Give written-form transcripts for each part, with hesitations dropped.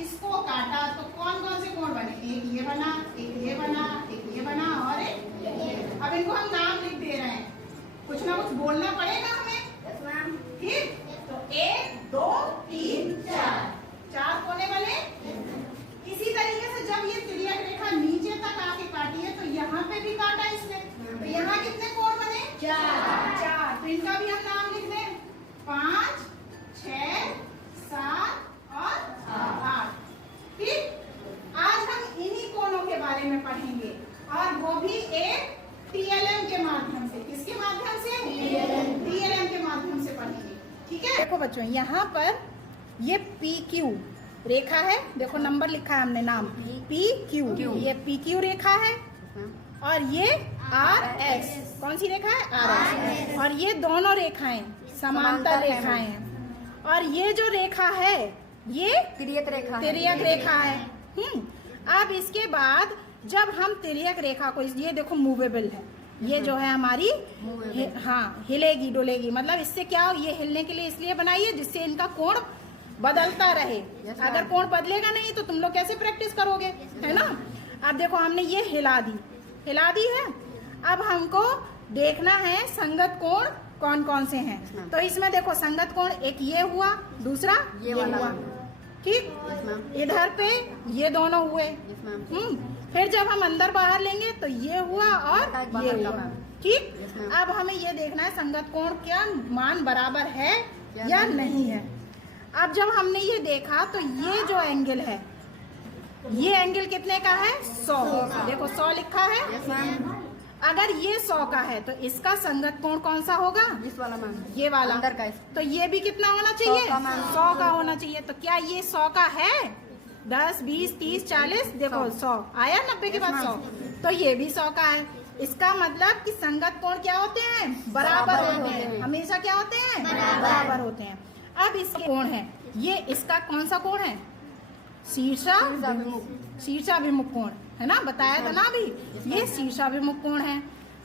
इसको काटा तो कौन कौन से कोण बने? एक ये बना, एक ये बना, एक ये बना और एक। अब इनको हम नाम लिख दे रहे हैं, कुछ ना कुछ बोलना पड़ेगा हमें, ठीक? तो 1 2 3 4 4 कोने बने। इसी तरीके से जब ये तिर्यक रेखा नीचे तक आके काटी है तो यहाँ पे भी काटा इसने, तो यहाँ कितने कोण बने? 4। तो इनका भी हम नाम लिख दें, 5 6 7 और 8। ठीक, आज हम इन्हीं कोणों के बारे में पढ़ेंगे और वो भी एक TLM के माध्यम से। किसके माध्यम से? TLM के माध्यम से पढ़ेंगे। ठीक है, देखो बच्चों यहाँ पर ये PQ रेखा है, देखो नंबर लिखा है हमने, नाम PQ, ये PQ रेखा है और ये RS, कौन सी रेखा है? RS। और ये दोनों रेखाएं समांतर रेखाएं हैं और ये जो रेखा है ये तिर्यक रेखा है। अब इसके बाद जब हम तिर्यक रेखा को, ये देखो मूवेबल है, ये जो है हमारी हाँ हिलेगी डुलेगी, मतलब इससे क्या हो, ये हिलने के लिए इसलिए बनाई है जिससे इनका कोण बदलता रहे। अगर कोण बदलेगा नहीं तो तुम लोग कैसे प्रैक्टिस करोगे, है ना? अब देखो हमने ये हिला दी है। अब हमको देखना है संगत कोण कौन कौन से हैं। तो इसमें देखो संगत कोण एक ये हुआ, दूसरा ये हुआ, ठीक? इधर पे ये दोनों हुए। फिर जब हम अंदर बाहर लेंगे तो ये हुआ और ये हुआ, ठीक? अब हमें ये देखना है संगत कोण क्या मान बराबर है या नहीं है। अब जब हमने ये देखा तो ये जो एंगल है, ये एंगल कितने का है? 100। देखो 100 लिखा है। अगर ये 100 का है तो इसका संगत कोण कौन सा होगा? इस वाला मैम, ये वाला अंदर का। तो ये भी कितना होना चाहिए? 100 का होना चाहिए। तो क्या ये 100 का है? 10 20 30 40, देखो 100 आया, 90 के बाद 100, तो ये भी 100 का है। इसका मतलब कि संगत कोण क्या होते हैं? बराबर होते हैं। हमेशा क्या होते हैं? बराबर होते हैं। अब इसके कोण है, ये इसका कौन सा कोण है? शीर्षाभिमुख कोण है ना, बताया था ना अभी, ये शीर्षाभिमुख कोण है।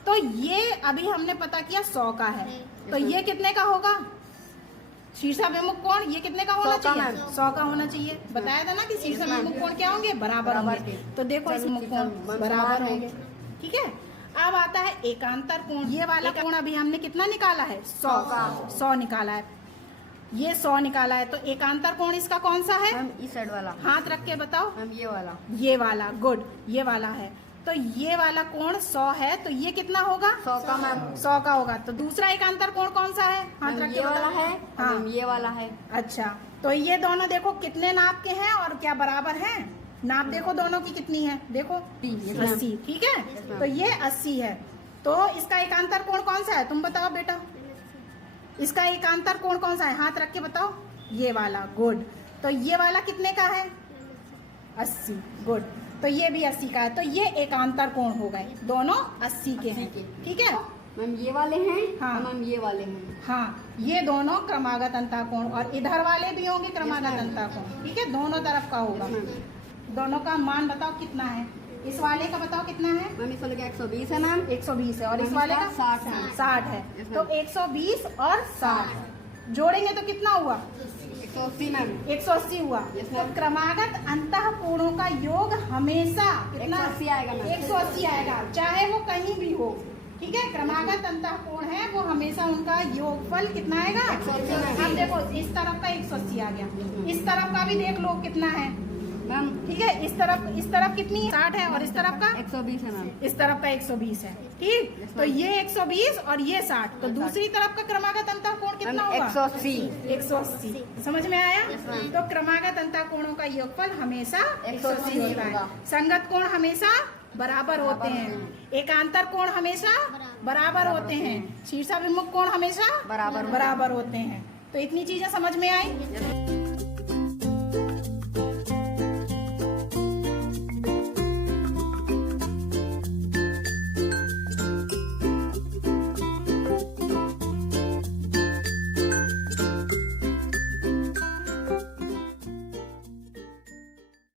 तो ये अभी हमने पता किया 100 का है, तो ये कितने का होगा? शीर्षाभिमुख कोण ये कितने का होना चाहिए? 100 का होना चाहिए। बताया था ना कि शीर्षाभिमुख कोण क्या होंगे? बराबर होंगे। तो देखो इसमें कोण बराबर होंगे, ठीक है। अब आता है एकांतर कोण। ये वाला कोण अभी हमने कितना निकाला है? 100 निकाला है, ये 100 निकाला है। तो एकांतर कोण इसका कौन सा है? इस साइड वाला। हाथ रख के बताओ। ये वाला, गुड, ये वाला है। तो ये वाला कोण 100 है, तो ये कितना होगा? 100 का मैम। 100 का होगा। तो दूसरा एकांतर कोण कौन सा है? हाथ रख के वाला है। हाँ, ये वाला है। अच्छा, तो ये दोनों देखो कितने नाप के हैं और क्या बराबर हैं? नाप देखो दोनों की कितनी है, देखो 80, ठीक है। तो ये 80 है। तो इसका एकांतर कोण कौन सा है? तुम बताओ बेटा, इसका एकांतर कोण कौन सा है? हाथ रख के बताओ। ये वाला, गुड। तो ये वाला कितने का है? 80, गुड। तो ये भी 80 का है। तो ये एकांतर कोण हो गए, दोनों 80 के हैं, ठीक है मैम। ये वाले हैं। हाँ मैम, ये वाले हैं। हाँ, ये दोनों क्रमागत अंतःकोण और इधर वाले भी होंगे क्रमागत अंतःकोण, ठीक है, दोनों तरफ का होगा। दोनों का मान बताओ कितना है? इस वाले का बताओ कितना है? मैम इस वाले का 120 है मैम। 120 है और इस वाले का 60 है। तो 120 और 60 जोड़ेंगे तो कितना हुआ? 180 मैम। 180 हुआ। तो क्रमागत अंतःकोणों का योग हमेशा कितना? 180 आएगा मैम। 180 आएगा, चाहे वो कहीं भी हो, ठीक है। क्रमागत अंतःकोण है वो हमेशा उनका योगफल कितना आएगा? 180। अब देखो इस तरफ का 180 आ गया, इस तरफ का भी देख लो कितना है मैम, ठीक है। इस तरफ कितनी 60 है और इस तरफ का 120 है मैम। इस तरफ का 120 है, ठीक। तो ये 120 और ये 60, तो दूसरी तरफ का क्रमागत अंतःकोण कितना होगा? 180। समझ में आया? तो क्रमागत अंतःकोणों का योगफल हमेशा 180 होता है। संगत कोण हमेशा बराबर होते हैं, एकांतर कोण हमेशा बराबर होते हैं, शीर्षाभिमुख कोण हमेशा बराबर होते हैं। तो इतनी चीजें समझ में आई?